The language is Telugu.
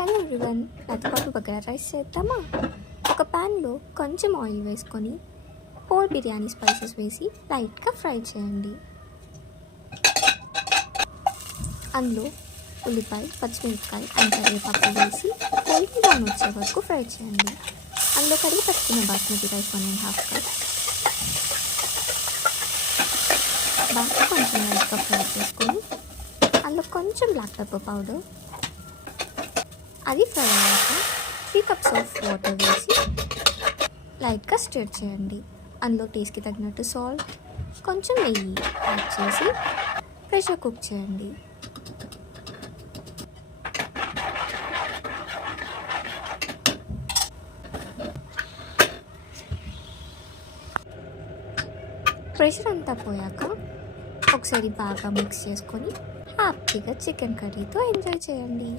హలో ఎవ్రీవన్, నాతో పాటు బగారా రైస్ చేద్దామా? ఒక ప్యాన్లో కొంచెం ఆయిల్ వేసుకొని హోల్ బిర్యానీ స్పైసెస్ వేసి లైట్గా ఫ్రై చేయండి. అందులో ఉల్లిపాయ, పచ్చిమిరపకాయ అండ్ కరివేపాకు వేసి గోల్డెన్ బ్రౌన్ వచ్చే వరకు ఫ్రై చేయండి. అందులో కడిగి పెట్టుకున్న బాస్మతి రైస్ 1.5 కప్ బాగా కొంచెం లైట్గా ఫ్రై చేసుకొని అందులో కొంచెం బ్లాక్ పెప్పర్ పౌడర్, అది ఫ్రై అయ్యాక 3 కప్స్ ఆఫ్ వాటర్ వేసి లైట్గా స్టిర్ చేయండి. అందులో టేస్ట్కి తగినట్టు సాల్ట్, కొంచెం నెయ్యి యాడ్ చేసి ప్రెషర్ కుక్ చేయండి. ప్రెషర్ అంతా పోయాక ఒకసారి బాగా మిక్స్ చేసుకొని హ్యాపీగా చికెన్ కర్రీతో ఎంజాయ్ చేయండి.